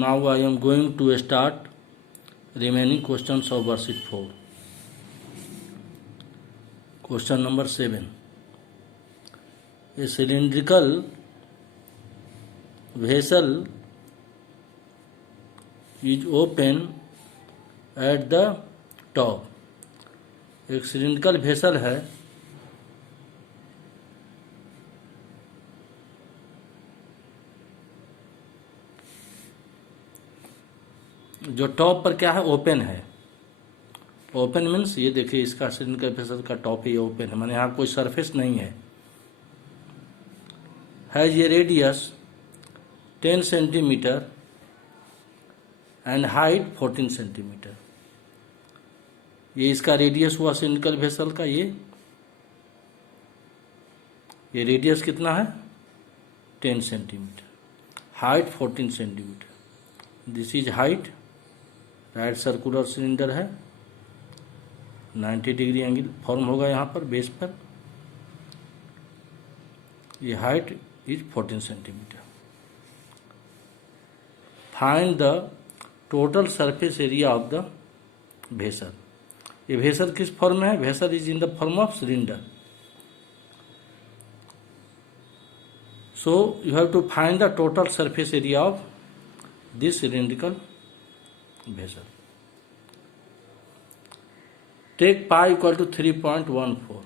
Now I am going to start remaining questions of worksheet 4. Question number 7. A cylindrical vessel is open at the top. एक cylindrical vessel है जो top पर क्या है, open है. Open means ये देखिए, इसका सिलिंड्रिकल वेसल का टॉप ही ओपन है, माने यहाँ कोई सरफेस नहीं है. हैज ये radius 10 centimetre and height 14 centimetre. ये इसका रेडियस हुआ सिलिंड्रिकल वेसल का. ये रेडियस कितना है, 10 centimetre, height 14 centimetre. This is height. Right circular cylinder है, 90 डिग्री एंगल फॉर्म होगा यहाँ पर बेस पर. ये height is 14 centimetre. Find the total surface area of the vessel. ये वेसल किस फॉर्म में है, vessel is in the form of cylinder. So you have to find the total surface area of this cylindrical vessel. Take pi equal to 3.14.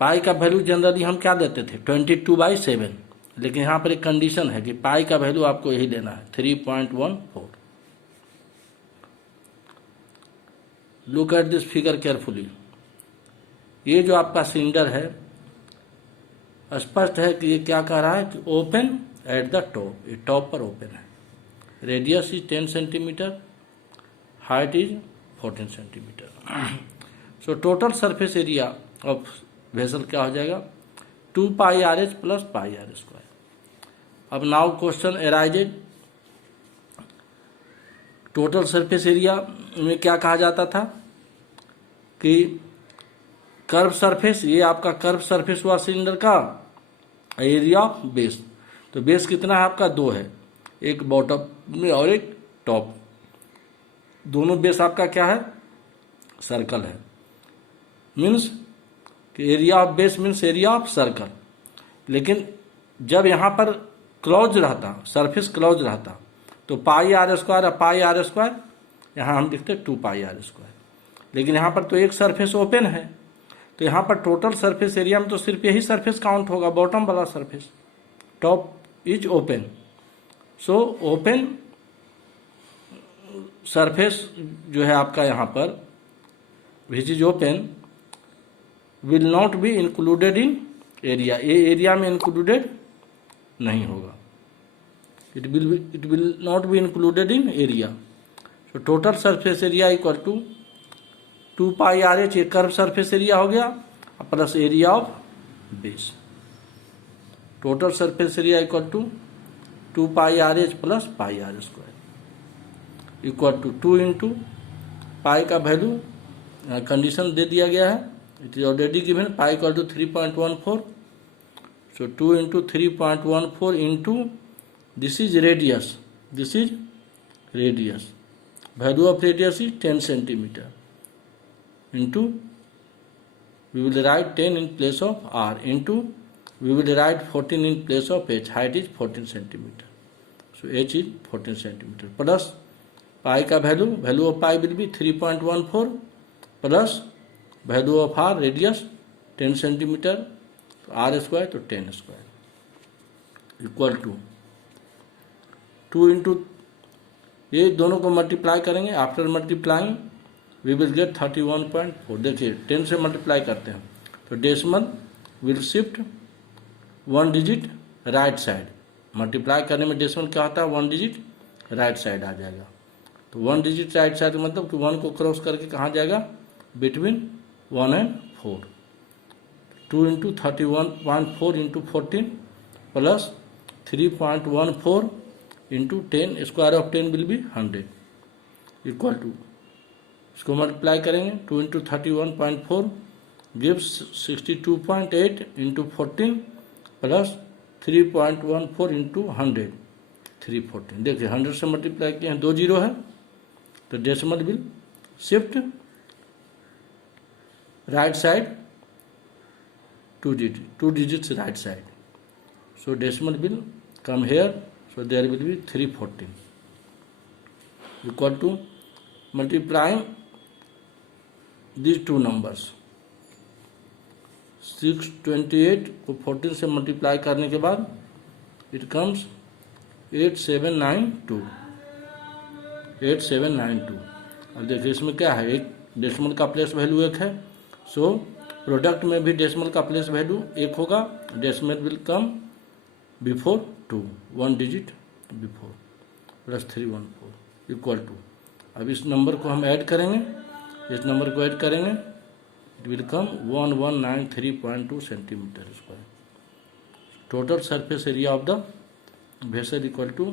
Pi का value generally हम क्या देते थे, 22/7. लेकिन यहाँ पर एक कंडीशन है कि पाई का वैल्यू आपको यही लेना है, 3.14. Look at this figure carefully. ये जो आपका सिलेंडर है, स्पष्ट है कि ये क्या कह रहा है कि ओपन एट द टॉप. ये टॉप पर ओपन है. Radius is 10 centimetre, height is 14 centimetre. So total surface area of vessel क्या हो जाएगा, 2πRh प्लस πr². अब now question arises. Total surface area में क्या कहा जाता था कि कर्व सरफेस, ये आपका कर्व सरफेस हुआ सिलेंडर का एरिया ऑफ बेस. तो बेस कितना है आपका, 2 है, एक बॉटम में और एक टॉप. दोनों बेस आपका क्या है, सर्कल है. मीन्स कि area of base means area of circle. लेकिन जब यहाँ पर क्लोज रहता, सरफेस क्लोज रहता, तो πr² और πr², यहाँ हम लिखते 2πr². लेकिन यहाँ पर तो एक सरफेस ओपन है, तो यहाँ पर टोटल सरफेस एरिया में तो सिर्फ यही सरफेस काउंट होगा, बॉटम वाला surface. Top is open. So open surface जो है आपका यहाँ पर, which is open, will not be included in area. ये एरिया में इंक्लूडेड नहीं होगा. It will not be included in area. So total surface area equal to 2πRh, ये कर्व सरफेस एरिया हो गया, plus area of base. Total surface area equal to 2πRh plus πr² equal to 2 into pi का value condition दे दिया गया है, it is already given. Pi equal to 3.14. So 2 into 3.14 into this is radius. This is radius. Value of radius is 10 centimetre into we will write 10 in place of r into we will write 14 in place of h. height is 14 centimeter. So h is 14 centimeter plus pi का value of pi will be 3.14 plus value of r radius 10 centimeter, तो r² तो 10² equal to 2 into, ये दोनों को multiply करेंगे. After multiplying we will get 31.4. देखिए 10 से multiply करते हैं तो decimal will shift 1 digit right side. Multiply करने में डेसिमल क्या होता है, 1 डिजिट राइट साइड आ जाएगा. तो 1 डिजिट राइट साइड मतलब कि 1 को क्रॉस करके कहाँ जाएगा, between 1 and 4. 2 into 31.4 into 14 plus 3.14 into 10, square of 10 will be 100 equal to, इसको मल्टीप्लाई करेंगे 2 into 31.4 gives 62.8 into 14 plus 3.14 into 100 314। देखिए 100 से मल्टीप्लाई किए हैं, 2 जीरो है तो decimal will shift right side 2 digits right side. So decimal will come here. So there will be 314 equal to multiplying these two numbers. 628 को 14 से multiply करने के बाद इट कम्स 8792। अब देखिए इसमें क्या है, एक डेसिमल का प्लेस वैल्यू 1 है, सो प्रोडक्ट में भी डेसिमल का प्लेस वैल्यू 1 होगा, decimal will come before 2, 1 digit before, plus 314 equal to, अब इस नंबर को हम ऐड करेंगे, इस नंबर को ऐड करेंगे, it will come 1193.2 centimetre square. Total surface area of the vessel equal to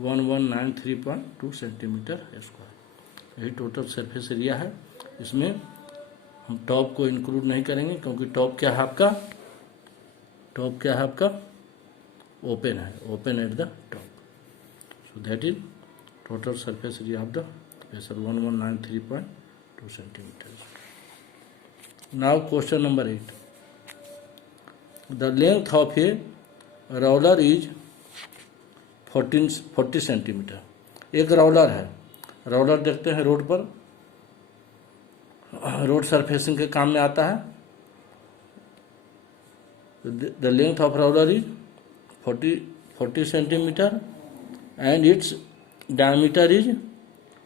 1193.2 centimetre square. यही टोटल सरफेस एरिया है। इसमें हम टॉप को इंक्लूड नहीं करेंगे क्योंकि टॉप क्या है आपका, ओपन है, open at the top. So that is total surface area of the vessel 1193.2 centimetre. Now question number 8, the length of a roller is 40 centimetre. एक रोलर है, रोलर देखते हैं रोड पर, रोड सरफेसिंग के काम में आता है। The length of roller is 40 centimetre and its diameter is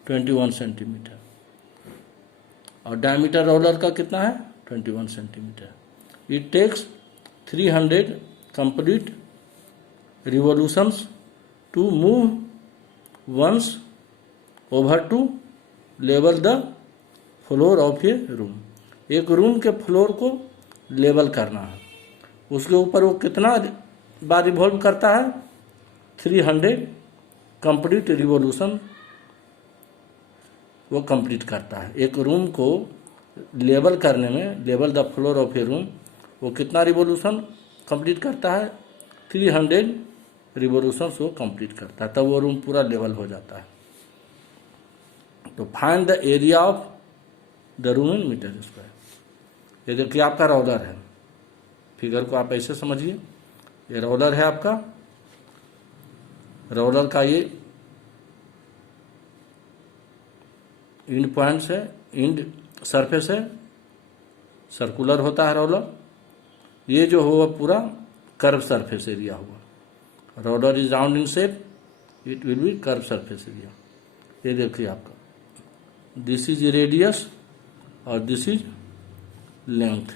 21 centimetre. और डायमीटर रोलर का कितना है, 21 centimetre. It takes 300 complete revolutions to move once over to level the floor of a room. एक रूम के फ्लोर को level करना है, उसके ऊपर वो कितना बार रिवॉल्व करता है, 300 कंप्लीट रिवोल्यूशन वो कंप्लीट करता है। एक रूम को लेवल करने में, level the floor of a room, वो कितना रिवोल्यूशन कंप्लीट करता है, 300 रिवोल्यूशन वो कंप्लीट करता है, तब वो रूम पूरा लेवल हो जाता है। तो find the area of the room in metre square. ये देखिए आपका रोलर है, फिगर को आप ऐसे समझिए, ये रोलर है आपका, रोलर का ये इंड पॉइंट्स है, इंड सरफेस है, सर्कुलर होता है रोलर। ये जो होगा पूरा कर्व सरफेस एरिया होगा। Roller is round in shape, it will be curve surface area. ये देखिए आपका, दिस इज रेडियस और this is length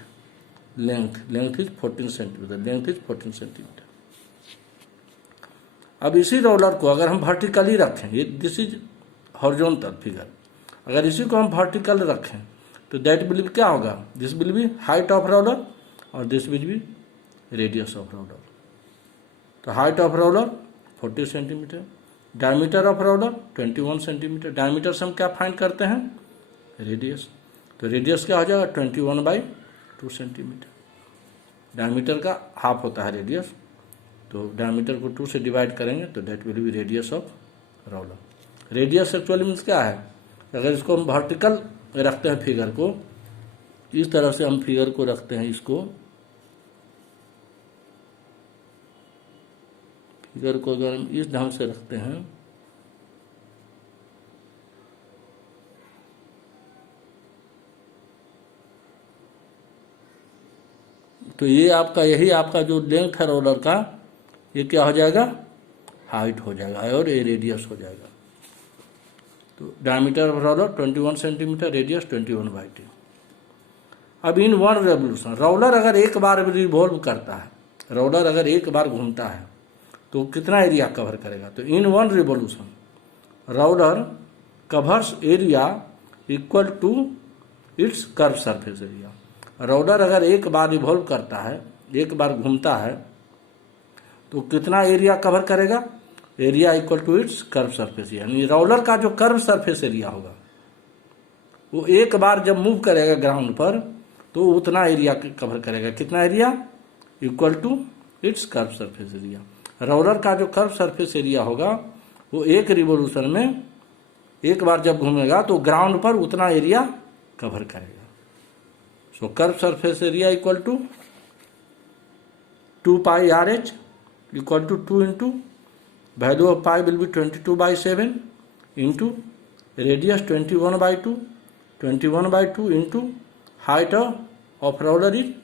is 14 centimetre, length is 14 centimetre. अब इसी रोलर को अगर हम वर्टिकली रखें, ये दिस इज हॉरिजॉन्टल फिगर, अगर इसी को हम वर्टिकल रखें तो दैट विल बी क्या होगा, this will be height of roller और this will be radius of roller. तो height of roller 40 centimetre, diameter of roller 21 centimetre. Diameter से हम क्या फाइंड करते हैं, रेडियस। तो रेडियस क्या हो जाएगा, 21/2 सेंटीमीटर। डायमीटर का हाफ होता है रेडियस, तो डायमीटर को 2 से डिवाइड करेंगे तो that will be radius of roller. Radius actually means क्या है, अगर इसको हम वर्टिकल रखते हैं फिगर को, इस तरह से हम फिगर को रखते हैं, इसको फिगर को अगर हम इस ढंग से रखते हैं तो ये आपका, यही आपका जो लेंथ है रोलर का, ये क्या हो जाएगा, हाइट हो जाएगा और ये रेडियस हो जाएगा। तो diameter of roller 21 centimetre, radius 21/2। अब इन वन रेवोल्यूशन, रोलर अगर एक बार रिवॉल्व करता है, रोलर अगर एक बार घूमता है तो कितना एरिया कवर करेगा, तो in one revolution roller covers area equal to its curve surface area. Roller अगर एक बार रिवॉल्व करता है, एक बार घूमता है, तो कितना एरिया कवर करेगा, area equal to its curve surface area. यानी रोलर का जो कर्व सरफेस एरिया होगा वो एक बार जब मूव करेगा ग्राउंड पर तो उतना एरिया कवर करेगा, कितना area, equal to its curve surface area. Roller का जो कर्व सरफेस एरिया होगा वो एक रिवोल्यूशन में एक बार जब घूमेगा तो ग्राउंड पर उतना एरिया कवर करेगा। So curve surface area equal to 2 pi r h equal to 2 into value of pi will be 22/7 into radius 21/2 21/2 into height of roller is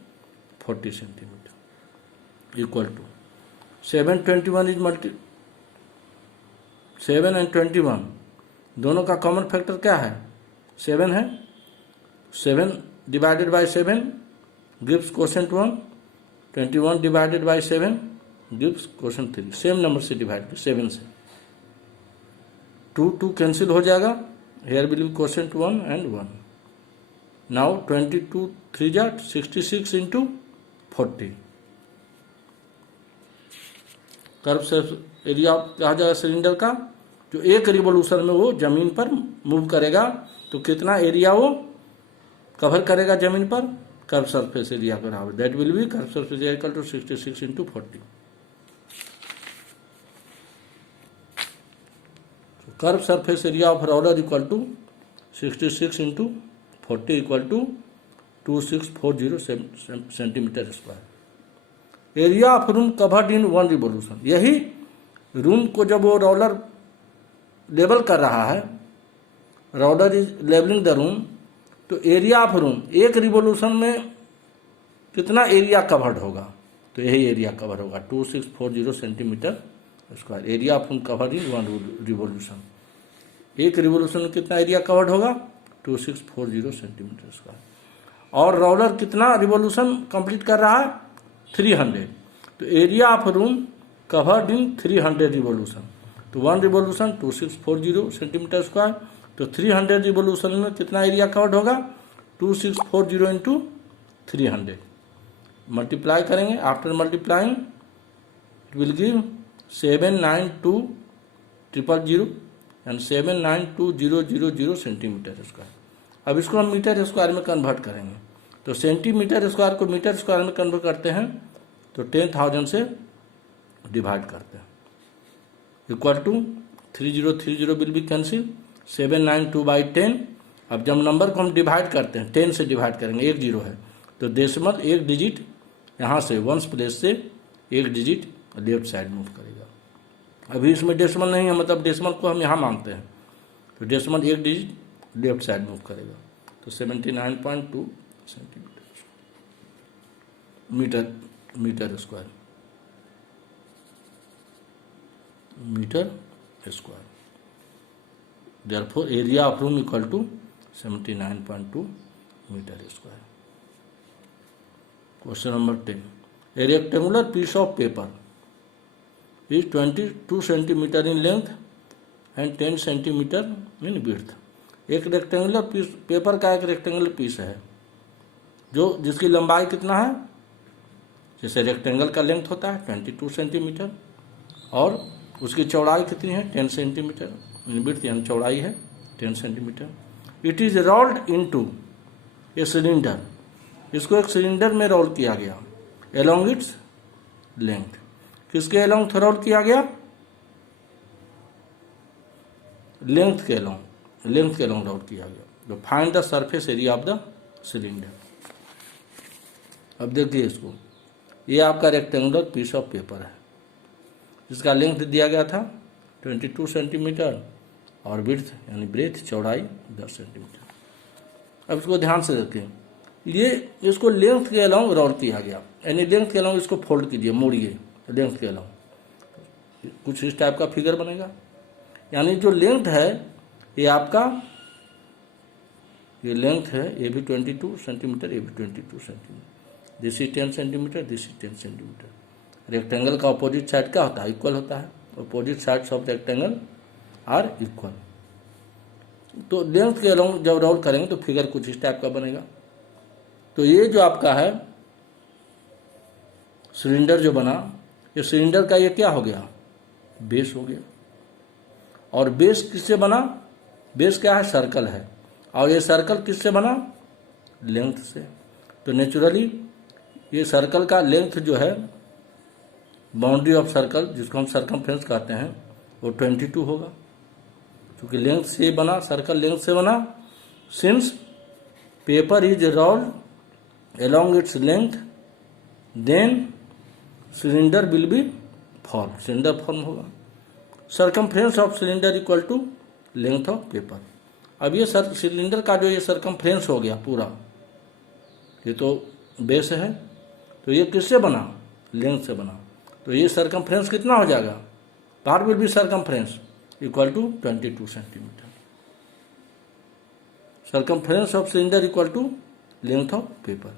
40 centimetre equal to 721 is 7 and 21 दोनों का common factor क्या है? 7 है। 7 divided by 7 gives quotient 1, 21 divided by 7 gives quotient 3। Same number से divide 7 से 2 cancel हो जाएगा। Here will be quotient 1 and 1। Now 22 3 जा 66 इंटू 40। कर्व सरफेस एरिया कहा जाएगा सिलेंडर का जो एक रिवोल्यूशन में वो जमीन पर मूव करेगा तो कितना एरिया वो कवर करेगा जमीन पर? कर्व सरफेस एरिया बराबर that will be curve surface area equal to 66 into 40। Curve surface area of roller equal to 66 into 40 equal to 2640 centimetre square. Area of room covered in 1 revolution, यही room को जब वो roller level कर रहा है, roller is levelling the room, तो area of room एक revolution में कितना एरिया कवर्ड होगा? तो यही एरिया कवर होगा 2640 centimetre square. Area of room covered in 1 revolution, एक रिवोल्यूशन में कितना एरिया कवर्ड होगा? 2640 सेंटीमीटर स्क्वायर। और रोलर कितना रिवोल्यूशन कंप्लीट कर रहा है? 300। तो area of room covered in 300 revolution, तो 1 रिवोल्यूशन 2640 सेंटीमीटर स्क्वायर। तो 300 रिवोल्यूशन में कितना एरिया कवर्ड होगा? 2640 इंटू 300 मल्टीप्लाई करेंगे। After multiplying it will give 792,000 and 792,000 centimetre square. अब इसको हम मीटर स्क्वायर में कन्वर्ट करेंगे, तो सेंटीमीटर स्क्वायर को मीटर स्क्वायर में कन्वर्ट करते हैं तो 10,000 से डिवाइड करते हैं equal to 3030 will be cancel 792/10। अब जब नंबर को हम डिवाइड करते हैं 10 से डिवाइड करेंगे, 1 0 है तो डेसिमल एक डिजिट यहाँ से वंस प्लेस से एक डिजिट लेफ्ट साइड मूव करेगा। अभी इसमें डेसिमल नहीं है, मतलब डेसिमल को हम यहाँ मांगते हैं, तो डेसिमल एक डिजिट लेफ्ट साइड मूव करेगा। तो 79.2 centimetre metre square therefore area of room equal to 79.2 meter square. Question number 10. A rectangular piece of paper is 22 centimeter in length and 10 centimeter in width. एक rectangular piece paper का एक rectangular piece है जो जिसकी लंबाई कितना है? जैसे रेक्टेंगल का लेंथ होता है 22 सेंटीमीटर और उसकी चौड़ाई कितनी है? 10 सेंटीमीटर। विड्थ यानी चौड़ाई है 10 centimetre. It is rolled into a cylinder, इसको एक सिलेंडर में रोल किया गया एलोंग इट्स लेंथ। किसके एलोंग रोल किया गया? लेंथ के एलोंग रोल किया गया। तो find the surface area of the cylinder. अब देखिए इसको, ये आपका रेक्टेंगुलर पीस ऑफ पेपर है जिसका लेंथ दिया गया था 22 सेंटीमीटर और विड्थ यानी ब्रेथ चौड़ाई 10 सेंटीमीटर। अब इसको ध्यान से देखें, ये इसको लेंथ के अलाउंग रोल किया गया, यानी लेंथ के अलाउंग इसको फोल्ड कीजिए, मोड़िए लेंथ के अलाउंग, कुछ इस टाइप का फिगर बनेगा। यानी जो लेंथ है ये आपका, ये लेंथ है, ये भी 22 सेंटीमीटर, ये भी 22 centimetre, this is 10 centimetre, this is 10 centimetre. Rectangle का अपोजिट साइड क्या होता है? इक्वल होता है। Opposite sides of rectangle are equal. तो लेंथ के अलाउंग जब रोल करेंगे तो फिगर कुछ इस टाइप का बनेगा। तो ये जो आपका है सिलेंडर जो बना, ये सिलेंडर का ये क्या हो गया? बेस हो गया। और बेस किससे बना? बेस क्या है? सर्कल है। और ये सर्कल किससे बना? लेंथ से। तो नेचुरली ये सर्कल का लेंथ जो है बाउंड्री ऑफ सर्कल जिसको हम सर्कमफ्रेंस कहते हैं वो 22 होगा, क्योंकि लेंथ से बना, सर्कल लेंथ से बना। Since paper is rolled along its length then cylinder will be form, cylinder form होगा। Circumference of cylinder equal to length of paper. अब ये सिलेंडर का जो ये सर्कमफ्रेंस हो गया पूरा, ये तो बेस है, तो ये किससे बना, लेंथ से बना, तो ये सर्कमफ्रेंस कितना हो जाएगा, पार will be circumference equal to 22 centimetre. Circumference of cylinder equal to length of paper.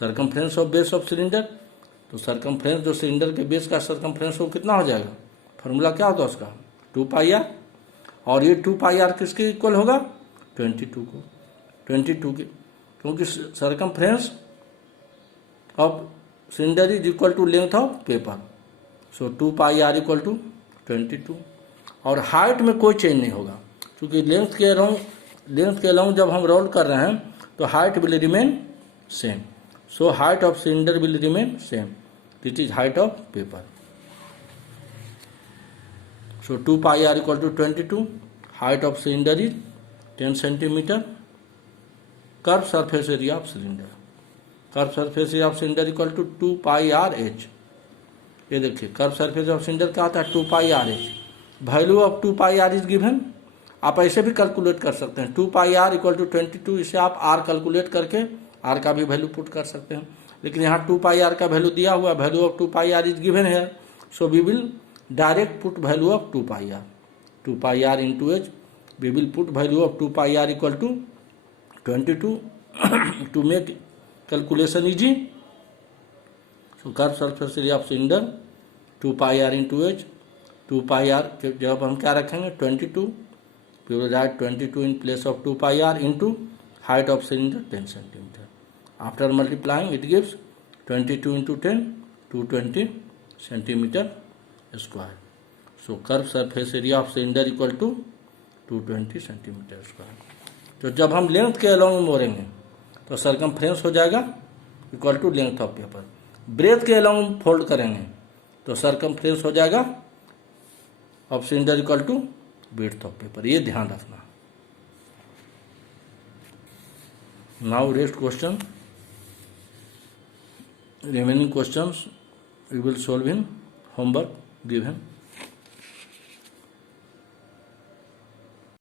Circumference of base of cylinder, तो सर्कमफ्रेंस जो सिलेंडर के बेस का सर्कमफ्रेंस वो कितना हो जाएगा, फॉर्मूला क्या होता है उसका 2πr, और ये 2πr किसके इक्वल होगा 22 को, 22 के, क्योंकि circumference of cylinder is equal to length of paper, so 2πr equal to 22। और हाइट में कोई चेंज नहीं होगा, क्योंकि लेंथ के अलोंग जब हम रोल कर रहे हैं तो height will remain same, so height of cylinder will remain same, that is height of paper. So 2πr equal to 22, height of cylinder is 10 centimeter, curved surface area of cylinder, curved surface area of cylinder equal to 2πrh। ये देखिए curve surface of cylinder क्या होता है 2πrh, value of 2πr is given. आप ऐसे भी calculate कर सकते हैं 2πr इक्वल टू 22, इसे आप r कैलकुलेट करके r का भी वैल्यू पुट कर सकते हैं, लेकिन यहाँ 2πr का वैल्यू दिया हुआ, value of 2πr is given है, so we will direct put value of 2πr into h, we will put value of 2πr equal to 22 to make calculation easy। So curved surface area of cylinder 2πr into h, 2πr जब हम क्या रखेंगे 22, we will write 22 in place of 2πr into height of cylinder 10 centimeter। After multiplying it gives 22 into 10 220 centimeter square. So curve surface area of cylinder equal to 220 centimetre square. तो जब हम length के along मोड़ेंगे तो circumference हो जाएगा equal to length of paper, breadth के along fold करेंगे तो सर्कमफ्रेंस हो जाएगा of cylinder equal to breadth of paper, ये ध्यान रखना। Now rest question, remaining questions we will solve in homework given।